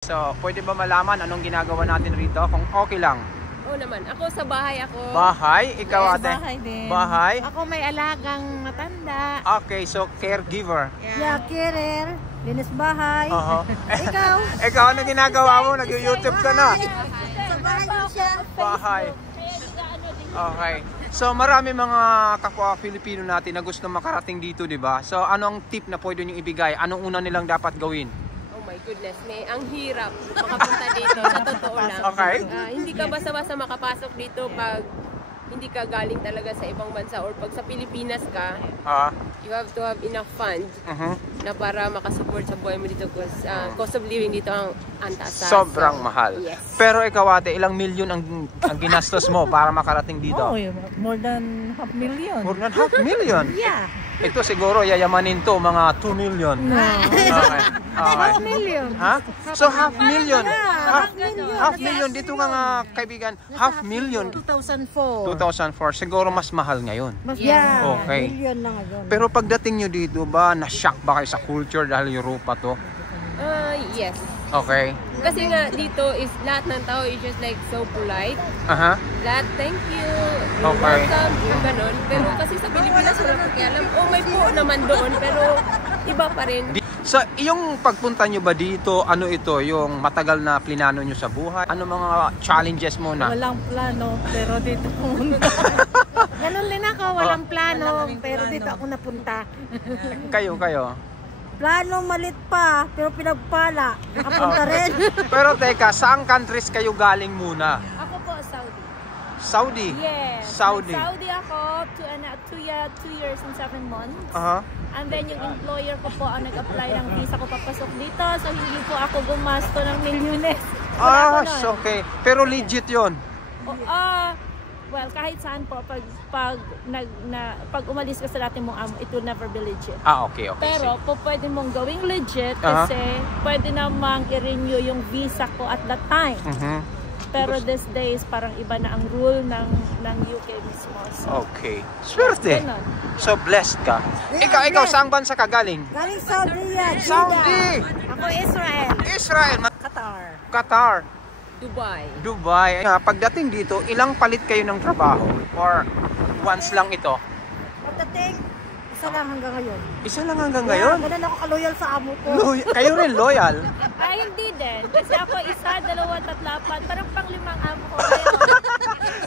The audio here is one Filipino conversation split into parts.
So, pwede ba malaman anong ginagawa natin rito? Kung okay lang. Oo naman. Ako sa bahay ako. Bahay? Ikaw Yes, ate? bahay din. Bahay? Ako may alagang matanda. Okay, so caregiver. Yeah, carer. Linis bahay. Oo. Ikaw? Ikaw, ano ginagawa mo? Nag-YouTube ka na. Sa bahay ko siya. Bahay. Okay. So, marami mga kapwa Filipino natin na gusto makarating dito, di ba? So, anong tip na pwede nyo ibigay? Anong una nilang dapat gawin? Oh my goodness, ang hirap makapunta dito, sa totoo lang. Okay. Hindi ka basta-basta makapasok dito pag hindi ka galing talaga sa ibang bansa or pag sa Pilipinas ka, you have to have enough funds na para makasupport sa buhay mo dito because cost of living dito ang antaas. Sobrang mahal. Yes. Pero ikaw ate, ilang milyon ang ginastos mo para makarating dito? Oh, more than half million. More than half million? Yeah. Ito siguro yayamanin to mga 2 million. No. Okay. Half million. Ha? So half million. Half million. Half million dito nga kaibigan. Half million. 2004. 2004. Siguro mas mahal ngayon. Yeah. Okay. Million na ngayon. Pero pagdating nyo dito ba, na-shock ba kayo sa culture dahil Europa to? Yes. Okay. Kasi nga dito is lahat ng tao is just like so polite. Aha. Lahat, thank you. Okay. Welcome, yung ganon. Pero kasi sa Pilipinas wala pakialam. Oh, may po naman doon, pero iba pa rin. So, yung pagpunta nyo ba dito, ano ito, yung matagal na plinano nyo sa buhay? Ano mga challenges mo na? Walang plano, pero dito pumunta. Ganun din ako, walang plano, pero dito ako napunta. Kayo. Plano malit pa, pero pinagpala. Nakapunta rin. Pero teka, saang countries kayo galing muna? Ako po, Saudi. Saudi? Yes. Saudi. Saudi ako, 2 years and 7 months. Aha. And then yung employer ko po ang nag-apply ng visa ko papasok dito. So hindi po ako gumasto ng milyones. So okay. Pero legit yon. Well, kahit saan po, pag umalis ka sa dating mong amo, it will never be legit. Okay. Pero po pwede mong gawing legit kasi pwede namang i-renew yung visa ko at that time. Pero these days, parang iba na ang rule ng UK mismo. So, Okay. Swerte. ganun. So blessed ka. Ikaw saang bansa ka galing? Galing Saudi yan. Saudi! Ako Israel. Israel. Qatar. Qatar. Dubai. Pagdating dito, ilang palit kayo ng trabaho? Or once lang ito? Pagdating, isa lang hanggang ngayon. Isa lang hanggang ngayon? Ganun ako ka-loyal sa amo ko. Kayo rin loyal? Ay, hindi din. Kasi ako 1, 2, 3, 4. Parang pang-5 amo ko ngayon.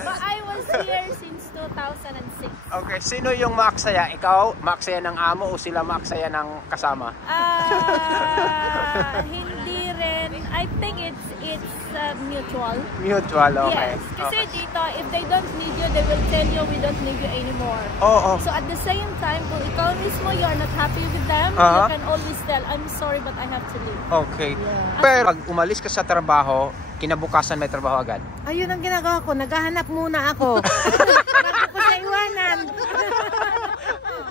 But I was here since 2006. Okay, sino yung maaksaya? Ikaw, maaksaya ng amo o sila maaksaya ng kasama? Hindi rin. I think it's mutual. Mutual, okay. Yes. Kasi dito, if they don't need you, they will tell you we don't need you anymore. Oo. So at the same time, kung ikaw mismo you are not happy with them, you can always tell, I'm sorry but I have to leave. Okay. Pero pag umalis ka sa trabaho, kinabukasan may trabaho agad? Ayun ang ginagawa ko. Naghahanap muna ako. Bago ko siya iwanan.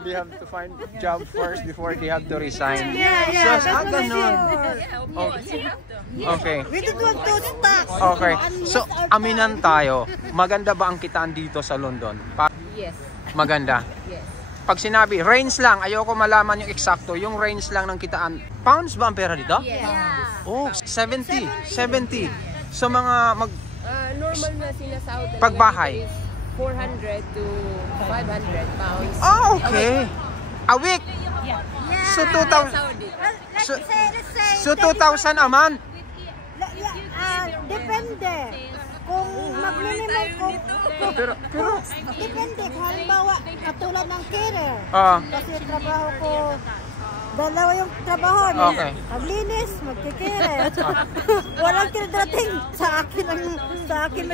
They have to find job first before they have to resign. Yeah. So, That's what I ganun. did. Okay. We don't want to stop. Okay. So, aminan tayo. Maganda ba ang kitaan dito sa London? Yes. Maganda. Yes. Pag sinabi, range lang, ayoko malaman yung eksakto, yung range lang ng kitaan. Pounds ba ang pera dito? Yeah. Oh, 70. So, mga Normal na sinasahod talaga Pagbahay. dito is 400 to 500 pounds. Oh, okay. A week. So, 2,000. Saudi. So, 2,000 a month. Depende. Kung mag-minimum Pero, depende. Kung halimbawa, katulad ng carer. Kasi trabaho ko, dalawa yung trabaho. Okay. Maglinis, magkikere. Walang kinadating sa akin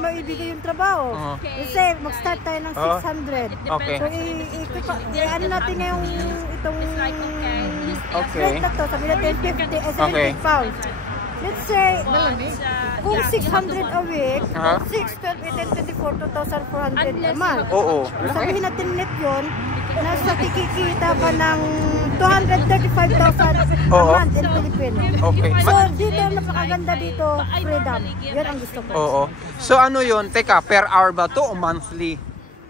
maibigay yung trabaho. Kasi mag-start tayo ng 600. Okay. So, ano natin ngayong itong Okay. rate na to, sabi natin 70 Okay. pounds. Let's say, kung 600 a week, 6, 12, 18, 24, 2,400 a month. Oo. Sabihin natin net yun, nasa kikikita ka ng 235,000 a month in Philippines. Okay. So, dito, napakaganda dito, freedom. Yan ang gusto ko. Oo. So, ano yun? Teka, per hour ba to o monthly?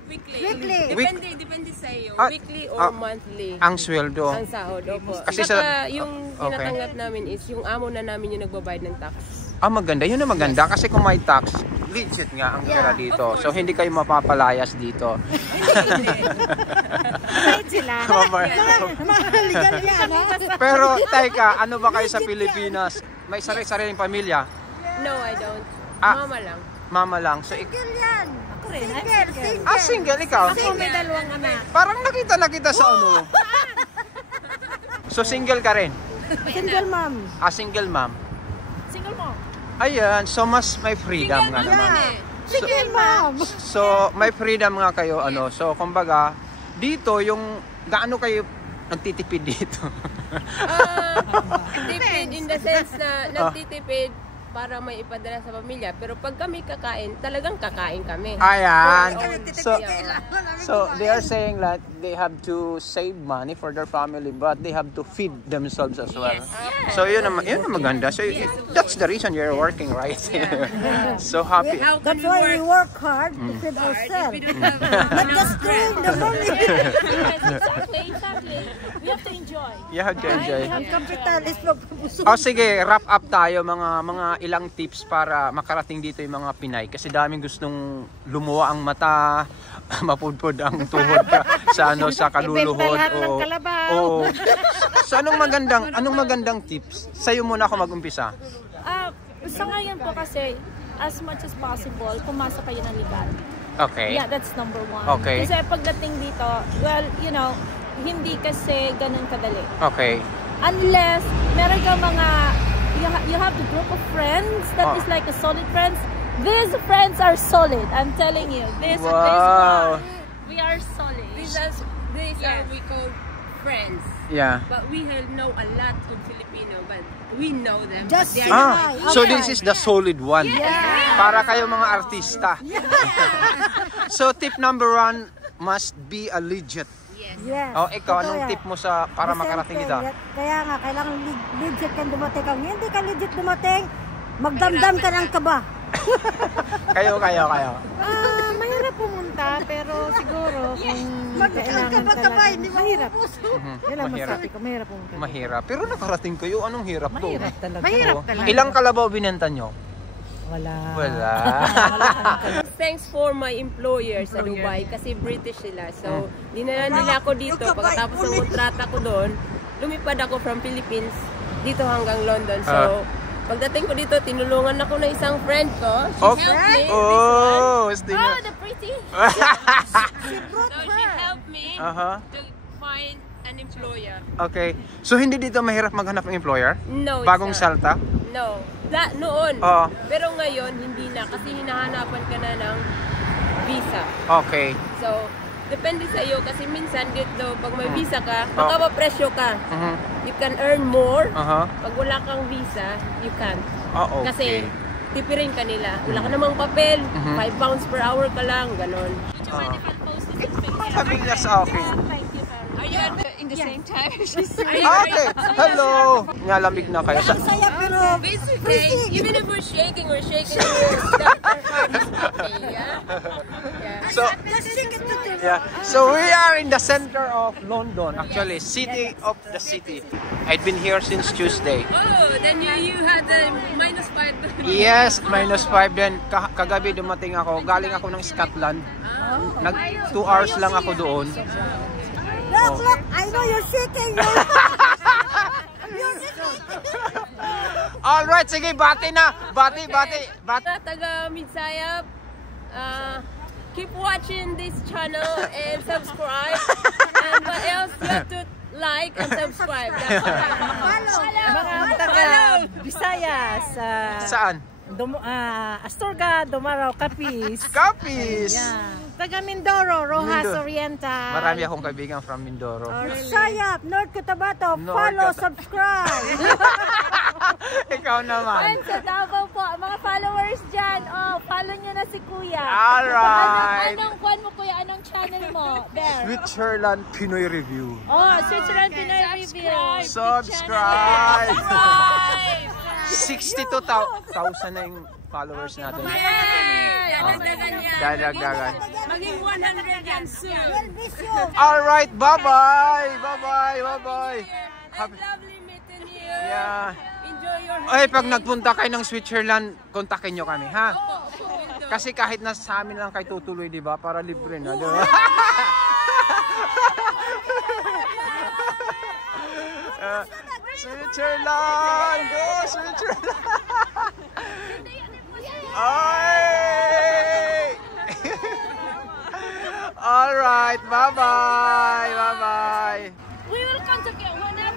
Weekly. Depende sa iyo. Weekly or monthly. Ang sweldo. Ang sahod, opo. Kasi Saka yung tinatanggap namin is yung amo na namin yung nagbabayad ng tax. Maganda. Yun ang maganda. Kasi kung may tax, legit nga ang pera dito. So, hindi kayo mapapalayas dito. Pero, teka, ano ba kayo sa Pilipinas? May sariling pamilya? No, I don't. Mama lang. Mama lang. So, Single yan. Ako rin. single ikaw? Ako may dalawang anak. Parang nakita sa ano. So, single ka rin? Single mom. Single mom. Single mo. Ayan, so mas may freedom nga naman. Single mom. So, may freedom nga kayo, ano. So, kumbaga, dito yung gaano kayo nagtitipid dito? Tipid in the sense na nagtitipid para may ipadala sa pamilya. Pero pag kami kakain, talagang kakain kami. Ayan. So they are saying that they have to save money for their family, but they have to feed themselves as well. Yes. So yun ang maganda. So that's the reason you're working, right? So happy. That's why we work hard to feed ourselves. Not just doing the money. Exactly. We have to enjoy. You have to enjoy. Ang kapital is magpapusok. Sige, wrap up tayo mga ilang tips para makarating dito yung mga Pinay kasi daming gustong lumuwa ang mata, mapudpod ang tuhod sa kaluluhod o sa anong magandang tips? Sa'yo muna ako mag-umpisa. Sa ngayon po kasi as much as possible pumasok kayo ng legal. Okay. Yeah, that's number one. Okay. Kasi pagdating dito, well, hindi kasi ganun kadali. Okay. Unless meron ka mga you have the group of friends that is like a solid friends. These friends are solid. I'm telling you. This one, we are solid. These are we call friends. Yeah. But we know a lot of Filipino, but we know them. Just so this is the solid one. Para kayo mga artista. So tip number 1 must be a legit. Yes. Ikaw, anong tip mo para makarating dito? Kaya nga, kailangan legit kang dumating. Kung hindi ka legit dumating, magdamdam ka ng kaba. Kayo. Mahirap pumunta, pero siguro kung kailangan talaga. Mahirap. Yan ang masabi ko, mahirap pumunta. Mahirap. Pero nakarating kayo, anong hirap to? Mahirap talaga. Mahirap talaga. Ilang kalabaw binenta nyo? Wala. Thanks for my employer sa Dubai kasi British sila. So, dinala nila ako dito. Pagkatapos ng kontrata ko doon, lumipad ako from Philippines dito hanggang London. So, pagdating ko dito, tinulungan ako ng isang friend ko. She helped me. The pretty. She helped me to find an employer. Okay. So, hindi dito mahirap maghanap ng employer? No. Bagong Salta? No. Noon. Pero ngayon, hindi na. Kasi hinahanapan ka na ng visa. Okay. So, depende sa iyo. Kasi minsan dito, pag may visa ka, makapapresyo ka. You can earn more. Pag wala kang visa, you can't. Okay. Kasi, tipirin ka nila. Wala ka namang papel. 5 pounds per hour ka lang. Ganon. Sabi niya sa akin. Are you in the same time? Okay. Hello. Nalamig na kayo. Saya pero Basically, even if we're shaking our heart is okay, So we are in the center of London, actually, city of the city. I've been here since Tuesday. Oh, then you had the -5. Yes, -5 din. Kagabi dumating ako. Galing ako ng Scotland. Nag 2 hours lang ako doon. Look, I know you're shaking. Alright, sige, bati na. Bati. Taga Midsayap, keep watching this channel and subscribe. And what else? You have to like and subscribe. Mga taga Visayas. Saan? Astorga, Domaraw, Capiz. Capiz! Taga Mindoro, Rojas Mindoro. Oriental. Marami akong kaibigan from Mindoro. Sayap, North Cotabato, follow, subscribe. Ikaw naman. And sa Davao po, mga followers dyan, follow nyo na si Kuya. Alright. Anong kwan mo, Kuya? Anong channel mo? There. Switzerland Pinoy Review. Switzerland Pinoy Review. Subscribe! 62,000 na yung followers natin. Dadagdagan yan. Dadagdagan. Maging 100 yan soon. All right, bye-bye. Bye-bye, bye-bye. And lovely meeting you. Yeah. Enjoy your Ay, pag nagpunta kayo ng Switzerland, kontakin nyo kami, ha? Kasi kahit nasa sa amin lang kayo tutuloy, di ba? Para libre na, di ba? Switzerland! Go, Switzerland! Ay! Alright, bye-bye! Bye-bye! We will contact you whenever